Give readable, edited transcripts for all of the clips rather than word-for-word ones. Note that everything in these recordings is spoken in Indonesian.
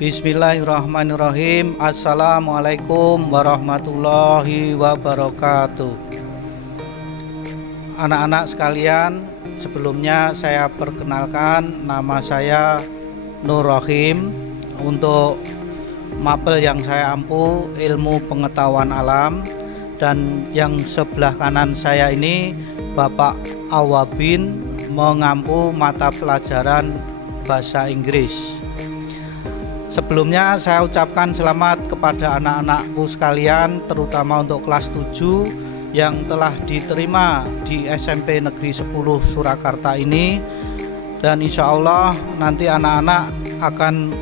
Bismillahirrahmanirrahim. Assalamualaikum warahmatullahi wabarakatuh. Anak-anak sekalian, sebelumnya saya perkenalkan, nama saya Nur Rahim. Untuk mapel yang saya ampu ilmu pengetahuan alam, dan yang sebelah kanan saya ini Bapak Awabin mengampu mata pelajaran bahasa Inggris. Sebelumnya saya ucapkan selamat kepada anak-anakku sekalian, terutama untuk kelas 7 yang telah diterima di SMP Negeri 10 Surakarta ini. Dan insya Allah nanti anak-anak akan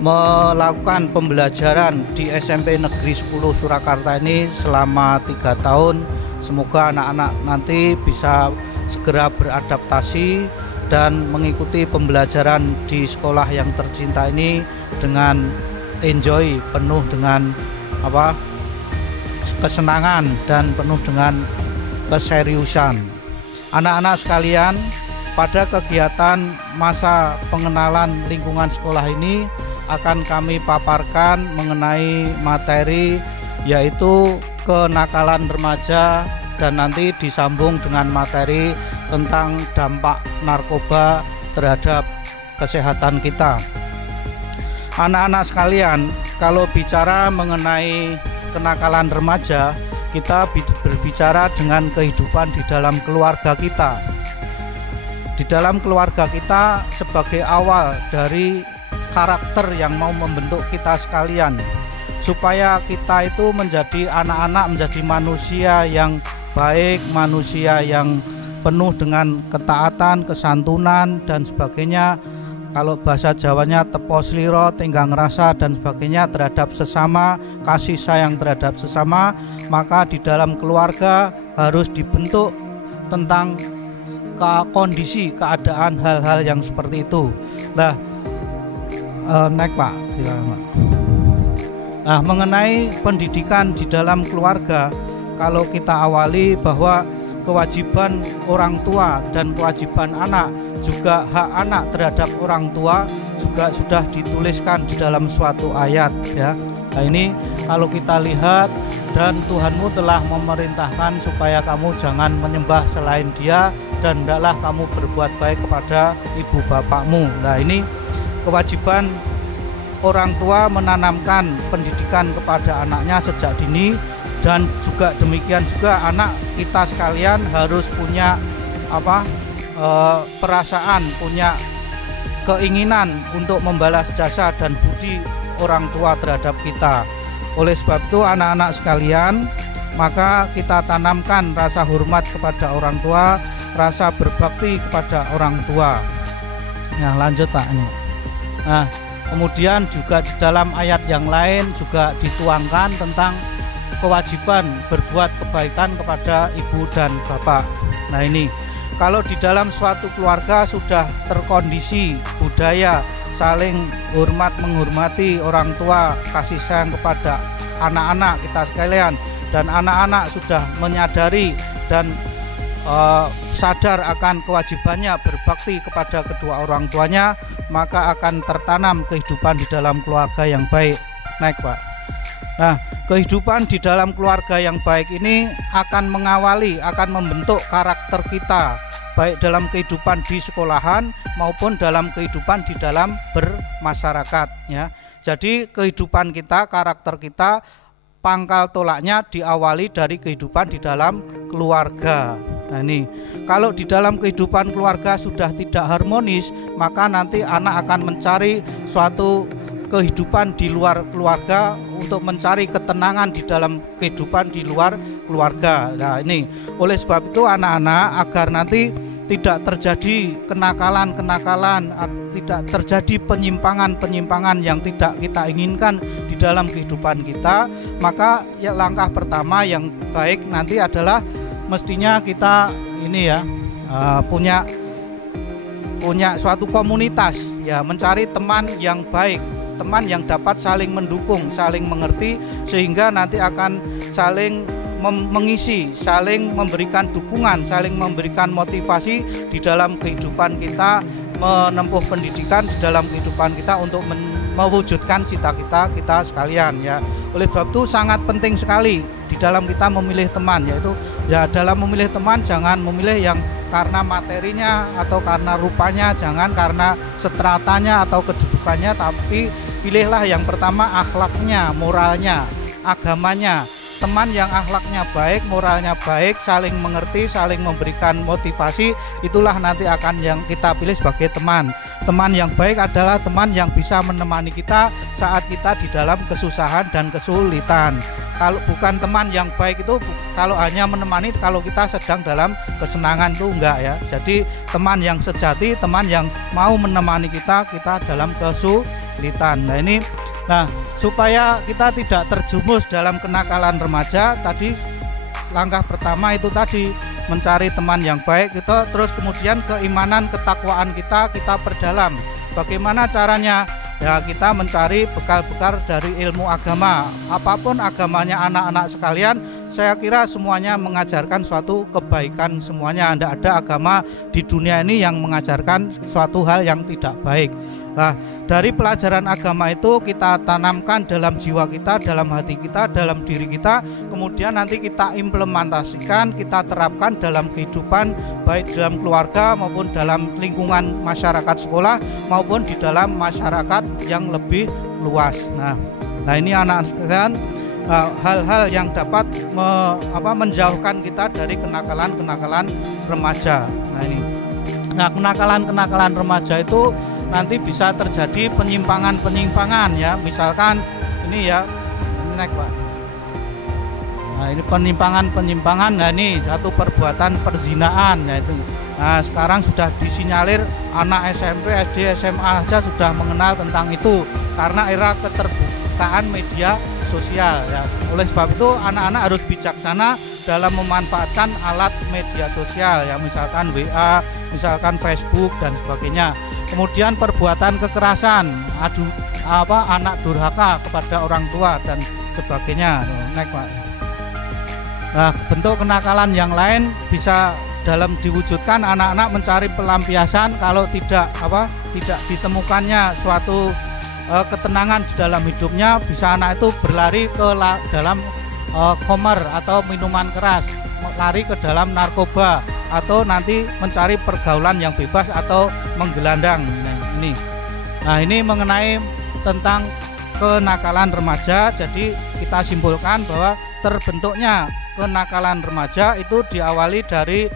melakukan pembelajaran di SMP Negeri 10 Surakarta ini selama 3 tahun. Semoga anak-anak nanti bisa segera beradaptasi dan mengikuti pembelajaran di sekolah yang tercinta ini dengan enjoy, penuh dengan kesenangan dan penuh dengan keseriusan. Anak-anak sekalian, pada kegiatan masa pengenalan lingkungan sekolah ini akan kami paparkan mengenai materi yaitu kenakalan remaja, dan nanti disambung dengan materi tentang dampak narkoba terhadap kesehatan kita. Anak-anak sekalian, kalau bicara mengenai kenakalan remaja, kita berbicara dengan kehidupan di dalam keluarga kita. Di dalam keluarga kita sebagai awal dari karakter yang mau membentuk kita sekalian, supaya kita itu menjadi anak-anak, menjadi manusia yang baik, manusia yang penuh dengan ketaatan, kesantunan dan sebagainya. Kalau bahasa Jawanya tepos liro, tenggang rasa dan sebagainya terhadap sesama, kasih sayang terhadap sesama. Maka di dalam keluarga harus dibentuk tentang kondisi, keadaan, hal-hal yang seperti itu. Nah, naik Pak, silakan Pak. Nah, mengenai pendidikan di dalam keluarga, kalau kita awali bahwa kewajiban orang tua dan kewajiban anak, juga hak anak terhadap orang tua juga sudah dituliskan di dalam suatu ayat ya. Nah, ini kalau kita lihat, dan Tuhanmu telah memerintahkan supaya kamu jangan menyembah selain Dia, dan hendaklah kamu berbuat baik kepada ibu bapakmu. Nah, ini kewajiban orang tua menanamkan pendidikan kepada anaknya sejak dini. Dan juga demikian juga anak kita sekalian harus punya perasaan, punya keinginan untuk membalas jasa dan budi orang tua terhadap kita. Oleh sebab itu anak-anak sekalian, maka kita tanamkan rasa hormat kepada orang tua, rasa berbakti kepada orang tua. Nah, lanjut Pak. Nah, kemudian juga di dalam ayat yang lain juga dituangkan tentang kewajiban berbuat kebaikan kepada ibu dan bapak. Nah, ini kalau di dalam suatu keluarga sudah terkondisi budaya saling hormat menghormati orang tua, kasih sayang kepada anak-anak kita sekalian, dan anak-anak sudah menyadari dan sadar akan kewajibannya berbakti kepada kedua orang tuanya, maka akan tertanam kehidupan di dalam keluarga yang baik. Naik Pak. Nah, kehidupan di dalam keluarga yang baik ini akan mengawali, akan membentuk karakter kita, baik dalam kehidupan di sekolahan maupun dalam kehidupan di dalam bermasyarakat ya. Jadi kehidupan kita, karakter kita, pangkal tolaknya diawali dari kehidupan di dalam keluarga. Nah, ini kalau di dalam kehidupan keluarga sudah tidak harmonis, maka nanti anak akan mencari suatu kehidupan di luar keluarga untuk mencari ketenangan di dalam kehidupan di luar keluarga. Nah, ini oleh sebab itu anak-anak, agar nanti tidak terjadi kenakalan-kenakalan, tidak terjadi penyimpangan-penyimpangan yang tidak kita inginkan di dalam kehidupan kita, maka ya, langkah pertama yang baik nanti adalah mestinya kita ini ya punya suatu komunitas ya, mencari teman yang baik, teman yang dapat saling mendukung, saling mengerti, sehingga nanti akan saling mengisi, saling memberikan dukungan, saling memberikan motivasi di dalam kehidupan kita, menempuh pendidikan di dalam kehidupan kita untuk mewujudkan cita-cita kita sekalian ya. Oleh sebab itu sangat penting sekali di dalam kita memilih teman, yaitu ya dalam memilih teman jangan memilih yang karena materinya atau karena rupanya, jangan karena stratanya atau kedudukannya, tapi pilihlah yang pertama akhlaknya, moralnya, agamanya. Teman yang akhlaknya baik, moralnya baik, saling mengerti, saling memberikan motivasi, itulah nanti akan yang kita pilih sebagai teman. Teman yang baik adalah teman yang bisa menemani kita saat kita di dalam kesusahan dan kesulitan. Kalau bukan teman yang baik itu kalau hanya menemani kalau kita sedang dalam kesenangan itu enggak ya. Jadi teman yang sejati, teman yang mau menemani kita dalam kesulitan. Nah, supaya kita tidak terjumus dalam kenakalan remaja, tadi langkah pertama itu tadi mencari teman yang baik itu, terus kemudian keimanan, ketakwaan kita perdalam. Bagaimana caranya? Ya, kita mencari bekal-bekal dari ilmu agama. Apapun agamanya anak-anak sekalian, saya kira semuanya mengajarkan suatu kebaikan semuanya. Tidak ada agama di dunia ini yang mengajarkan suatu hal yang tidak baik. Nah, dari pelajaran agama itu kita tanamkan dalam jiwa kita, dalam hati kita, dalam diri kita, kemudian nanti kita implementasikan, kita terapkan dalam kehidupan, baik dalam keluarga maupun dalam lingkungan masyarakat sekolah maupun di dalam masyarakat yang lebih luas. Nah ini anak-anak sekalian, hal-hal yang dapat menjauhkan kita dari kenakalan-kenakalan remaja. Nah, kenakalan-kenakalan remaja itu nanti bisa terjadi penyimpangan-penyimpangan ya. Misalkan ini ya, naik Pak. Nah, ini penyimpangan-penyimpangan. Nah, ini satu perbuatan perzinaan ya itu. Nah, sekarang sudah disinyalir anak SMP, SD, SMA saja sudah mengenal tentang itu karena era keterbukaan media sosial ya. Oleh sebab itu anak-anak harus bijaksana dalam memanfaatkan alat media sosial ya, misalkan WA, misalkan Facebook dan sebagainya. Kemudian perbuatan kekerasan, anak durhaka kepada orang tua dan sebagainya. Naik Pak. Nah, bentuk kenakalan yang lain bisa dalam diwujudkan anak-anak mencari pelampiasan kalau tidak ditemukannya suatu ketenangan di dalam hidupnya, bisa anak itu berlari ke dalam khamar atau minuman keras, lari ke dalam narkoba, atau nanti mencari pergaulan yang bebas atau menggelandang. Nah ini mengenai tentang kenakalan remaja. Jadi kita simpulkan bahwa terbentuknya kenakalan remaja itu diawali dari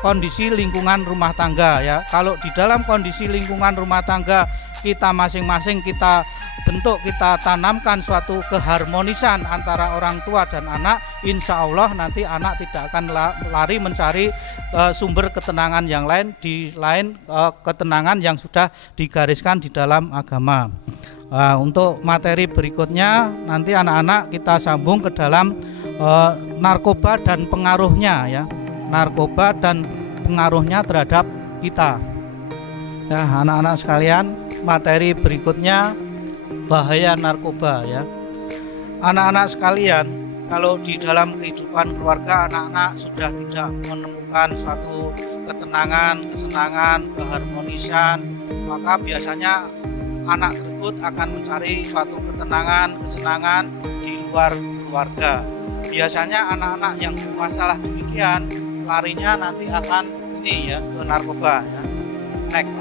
kondisi lingkungan rumah tangga ya. Kalau di dalam kondisi lingkungan rumah tangga kita masing-masing kita bentuk, kita tanamkan suatu keharmonisan antara orang tua dan anak, insya Allah nanti anak tidak akan lari mencari sumber ketenangan yang lain di lain ketenangan yang sudah digariskan di dalam agama. Untuk materi berikutnya nanti anak-anak kita sambung ke dalam narkoba dan pengaruhnya ya, narkoba dan pengaruhnya terhadap kita. Ya, anak-anak sekalian, materi berikutnya bahaya narkoba ya. Anak-anak sekalian, kalau di dalam kehidupan keluarga anak-anak sudah tidak menemukan suatu ketenangan, kesenangan, keharmonisan, maka biasanya anak tersebut akan mencari suatu ketenangan, kesenangan di luar keluarga. Biasanya anak-anak yang bermasalah demikian larinya nanti akan ini ya, ke narkoba ya. Next.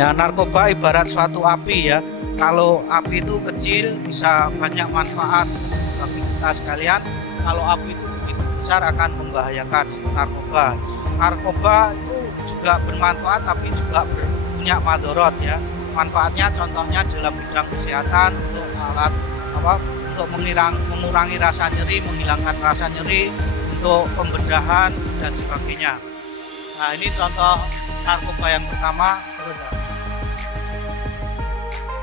Ya, narkoba ibarat suatu api ya. Kalau api itu kecil bisa banyak manfaat bagi kita sekalian. Kalau api itu begitu besar akan membahayakan. Itu narkoba. Narkoba itu juga bermanfaat tapi juga punya madorot ya. Manfaatnya contohnya dalam bidang kesehatan, untuk alat untuk mengurangi rasa nyeri, menghilangkan rasa nyeri, untuk pembedahan dan sebagainya. Nah, ini contoh narkoba yang pertama.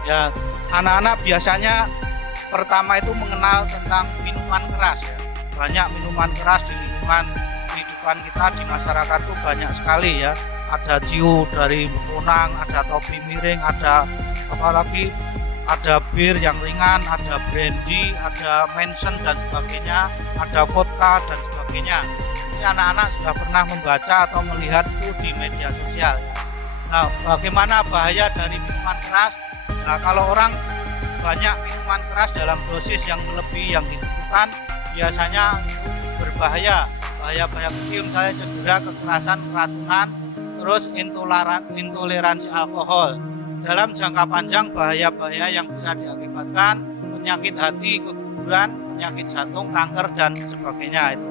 Ya, anak-anak biasanya pertama itu mengenal tentang minuman keras ya. Banyak minuman keras di lingkungan kehidupan kita di masyarakat itu banyak sekali ya. Ada ciu dari Ponang, ada topi miring, ada apalagi ada bir yang ringan, ada brandy, ada Manson dan sebagainya, ada vodka dan sebagainya. pasti anak-anak sudah pernah membaca atau melihat itu di media sosial ya. Nah, bagaimana bahaya dari minuman keras? Nah, kalau orang banyak minuman keras dalam dosis yang melebihi yang dibutuhkan, biasanya berbahaya. Bahaya kecil misalnya cedera, kekerasan, keracunan, terus intoleransi alkohol. Dalam jangka panjang bahaya-bahaya yang bisa diakibatkan penyakit hati, keguguran, penyakit jantung, kanker dan sebagainya itu.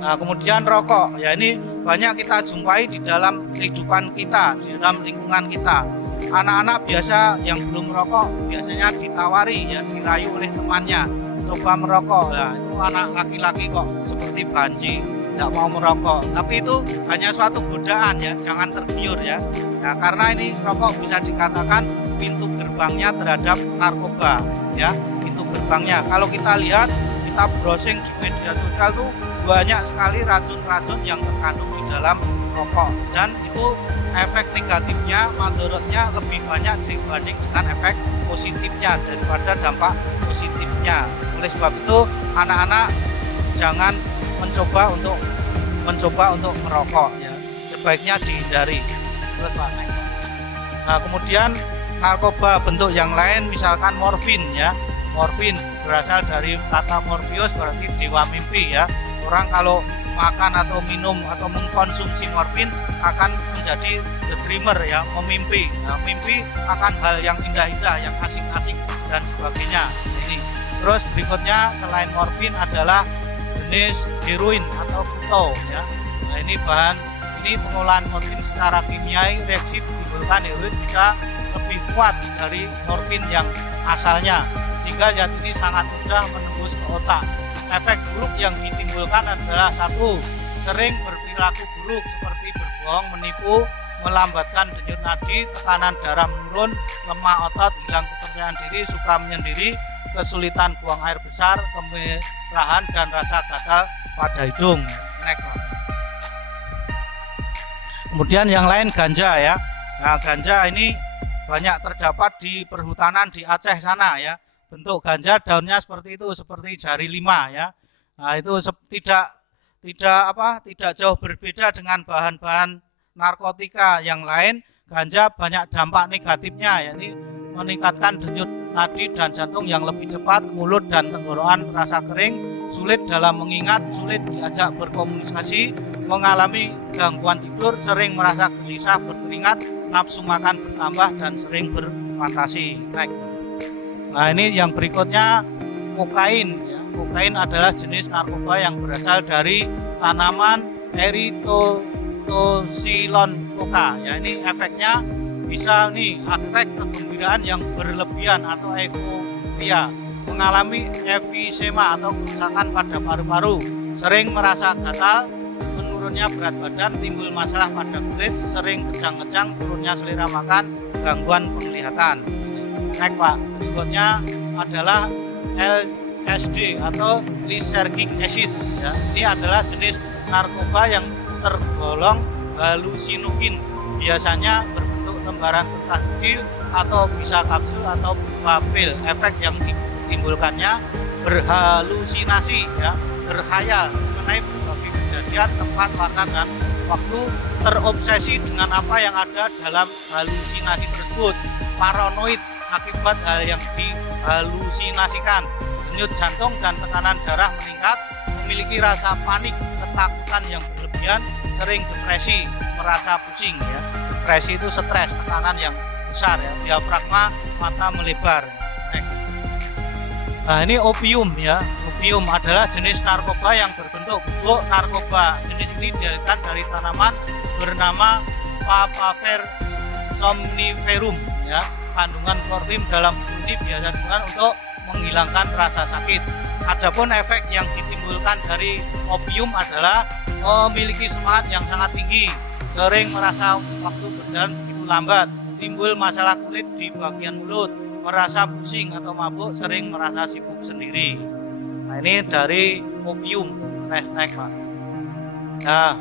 Nah, kemudian rokok, ya ini banyak kita jumpai di dalam kehidupan kita, di dalam lingkungan kita. Anak-anak biasa yang belum merokok biasanya ditawari, ya dirayu oleh temannya, coba merokok. Nah, itu anak laki-laki kok seperti banci, tidak mau merokok. Tapi itu hanya suatu godaan ya, jangan tergiur ya. Nah, karena ini rokok bisa dikatakan pintu gerbangnya terhadap narkoba, ya pintu gerbangnya. Kalau kita lihat, kita browsing di media sosial tuh banyak sekali racun-racun yang terkandung di dalam rokok, dan itu efek negatifnya, madorotnya lebih banyak dibanding dengan efek positifnya daripada dampak positifnya. Oleh sebab itu anak-anak jangan mencoba untuk merokok ya, sebaiknya dihindari. Nah, kemudian narkoba bentuk yang lain misalkan morfin ya. Morfin berasal dari kata morpheus, berarti dewa mimpi ya. Orang kalau makan atau minum atau mengkonsumsi morfin akan menjadi the dreamer ya, memimpi. Nah, mimpi akan hal yang indah-indah, yang asik-asik dan sebagainya. Ini. Terus berikutnya selain morfin adalah jenis heroin atau puto ya. Nah, ini pengolahan morfin secara kimiai, reaksi menimbulkan heroin bisa lebih kuat dari morfin yang asalnya, sehingga zat ini sangat mudah menembus ke otak. Efek buruk yang ditimbulkan adalah satu, sering berperilaku buruk seperti berbohong, menipu, melambatkan denyut nadi, tekanan darah menurun, lemah otot, hilang kepercayaan diri, suka menyendiri, kesulitan buang air besar, kemerahan dan rasa gatal pada hidung. Kemudian yang lain ganja ya. Nah, ganja ini banyak terdapat di perhutanan di Aceh sana ya. Bentuk ganja daunnya seperti itu, seperti jari 5 ya. Nah, itu tidak jauh berbeda dengan bahan-bahan narkotika yang lain. Ganja banyak dampak negatifnya, yakni meningkatkan denyut nadi dan jantung yang lebih cepat, mulut dan tenggorokan terasa kering, sulit dalam mengingat, sulit diajak berkomunikasi, mengalami gangguan tidur, sering merasa gelisah, berkeringat, nafsu makan bertambah dan sering berfantasi. Nah, ini yang berikutnya kokain ya. Kokain adalah jenis narkoba yang berasal dari tanaman Erythrococylon coca ya. Ini efeknya bisa efek kegembiraan yang berlebihan atau euforia, mengalami emfisema atau kerusakan pada paru-paru, sering merasa gatal, menurunnya berat badan, timbul masalah pada kulit, sering kejang-kejang, turunnya selera makan, gangguan penglihatan. Baik Pak, berikutnya adalah LSD atau lysergic acid ya. Ini adalah jenis narkoba yang tergolong halusinogen, biasanya berbentuk lembaran kertas kecil atau bisa kapsul atau berupa pil. Efek yang ditimbulkannya berhalusinasi ya, berkhayal mengenai berbagai kejadian, tempat, warna dan waktu, terobsesi dengan apa yang ada dalam halusinasi tersebut, paranoid akibat hal yang dihalusinasikan, denyut jantung dan tekanan darah meningkat, memiliki rasa panik, ketakutan yang berlebihan, sering depresi, merasa pusing ya. Depresi itu stres, tekanan yang besar ya, diafragma mata melebar. Nah, ini opium ya. Opium adalah jenis narkoba yang berbentuk bubuk narkoba. Jenis ini dihasilkan dari tanaman bernama Papaver somniferum ya. Kandungan klorofil dalam ini biasa digunakan untuk menghilangkan rasa sakit. Adapun efek yang ditimbulkan dari opium adalah memiliki semangat yang sangat tinggi, sering merasa waktu berjalan begitu lambat, timbul masalah kulit di bagian mulut, merasa pusing atau mabuk, sering merasa sibuk sendiri. Nah, ini dari opium. Naik Pak. Nah,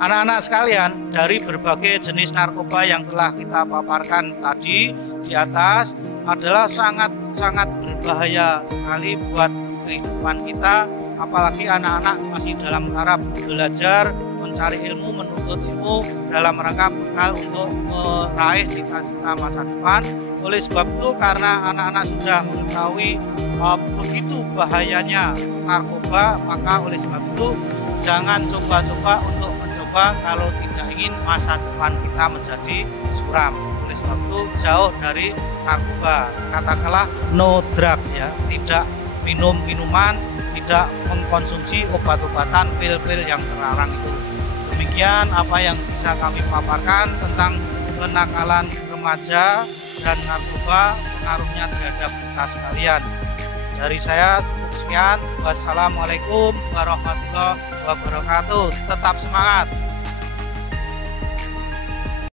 anak-anak sekalian, dari berbagai jenis narkoba yang telah kita paparkan tadi di atas adalah sangat-sangat berbahaya sekali buat kehidupan kita, apalagi anak-anak masih dalam taraf belajar, mencari ilmu, menuntut ilmu dalam rangka bekal untuk meraih cita-cita masa depan. Oleh sebab itu, karena anak-anak sudah mengetahui begitu bahayanya narkoba, maka oleh sebab itu jangan coba-coba untuk mencoba kalau tidak ingin masa depan kita menjadi suram. Oleh sebab itu jauh dari narkoba, katakanlah no drug ya, tidak minum minuman, tidak mengkonsumsi obat-obatan, pil-pil yang terlarang itu. Demikian apa yang bisa kami paparkan tentang kenakalan remaja dan narkoba, pengaruhnya terhadap kita sekalian. Dari saya cukup sekian. Wassalamualaikum warahmatullahi wabarakatuh. Tetap semangat.